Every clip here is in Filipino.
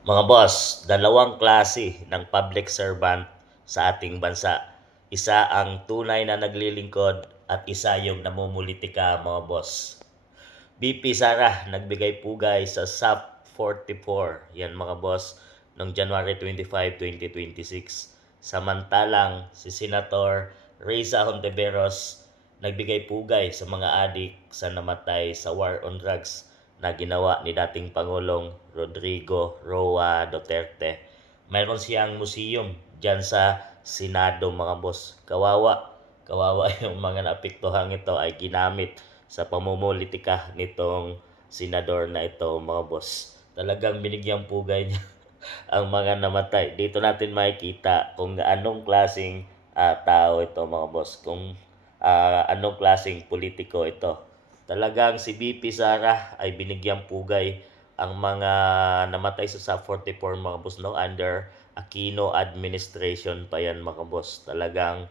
Mga boss, dalawang klase ng public servant sa ating bansa. Isa ang tunay na naglilingkod at isa yung namumulitika, mga boss. BP Sara nagbigay pugay sa SAP 44, yan mga boss, noong January 25, 2026. Samantalang si Senator Reza Hontiveros nagbigay pugay sa mga adik sa namatay sa war on drugs na ginawa ni dating Pangulong Rodrigo Roa Duterte. Mayroon siyang museum dyan sa Senado, mga boss. Kawawa yung mga naapektuhang ito ay ginamit sa pamumulitika nitong senador na ito, mga boss. Talagang binigyang pugay niya ang mga namatay. Dito natin makikita kung anong klaseng tao ito, mga boss. Kung anong klaseng politiko ito. Talagang si BP Sara ay binigyang pugay ang mga namatay sa SAP 44, mga boss, no, under Aquino administration pa yan, mga boss. Talagang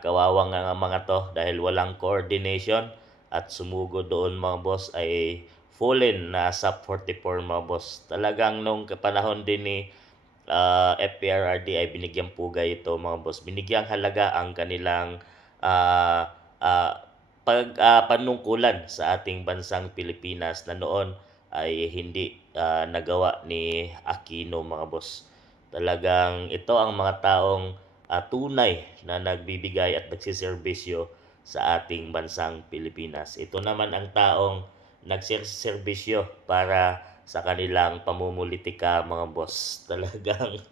kawawa nga ang mga to dahil walang coordination at sumugo doon, mga boss, ay fallen na SAP 44, mga boss. Talagang nung panahon din ni FPRRD ay binigyang pugay ito, mga boss. Binigyang halaga ang kanilang uh, uh, panungkulan sa ating bansang Pilipinas na noon ay hindi nagawa ni Aquino, mga boss. Talagang ito ang mga taong tunay na nagbibigay at nagsiservisyo sa ating bansang Pilipinas. Ito naman ang taong nagsiservisyo para sa kanilang pamumulitika, mga boss. Talagang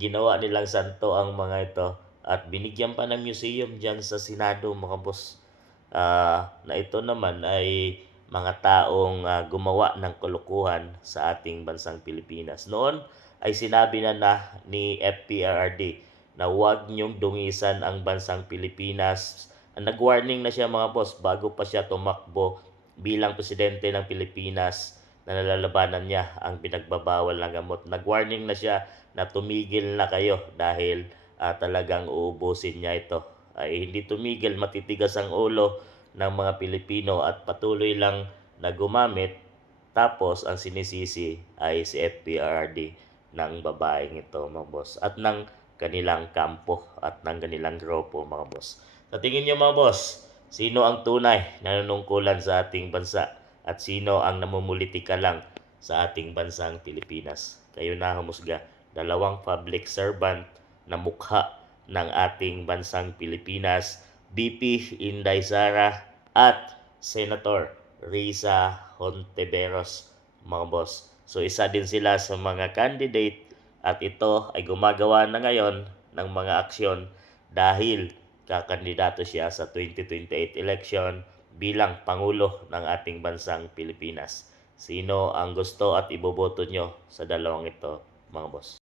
ginawa nilang santo ang mga ito at binigyan pa ng museum dyan sa Senado, mga boss. Na ito naman ay mga taong gumawa ng kalokohan sa ating bansang Pilipinas. Noon ay sinabi na ni FPRRD na huwag niyong dungisan ang bansang Pilipinas. Nag-warning na siya, mga boss, bago pa siya tumakbo bilang presidente ng Pilipinas na nalalabanan niya ang pinagbabawal ng gamot. Nag-warning na siya na tumigil na kayo dahil talagang uubusin niya ito. Ay hindi tumigil, matitigas ang ulo ng mga Pilipino at patuloy lang na gumamit. Tapos ang sinisisi ay si FPRD ng babaeng ito, mga boss, at ng kanilang kampo at ng kanilang grupo, mga boss. Sa tingin niyo, mga boss, sino ang tunay na nanungkulan sa ating bansa at sino ang namumulitika lang sa ating bansang Pilipinas? Kayo na humusga. Dalawang public servant na mukha ng ating bansang Pilipinas, BP Inday Sara at Senator Risa Hontiveros, mga boss. So isa din sila sa mga candidate at ito ay gumagawa na ngayon ng mga aksyon dahil kakandidato siya sa 2028 election bilang Pangulo ng ating bansang Pilipinas. Sino ang gusto at iboboto nyo sa dalawang ito, mga boss?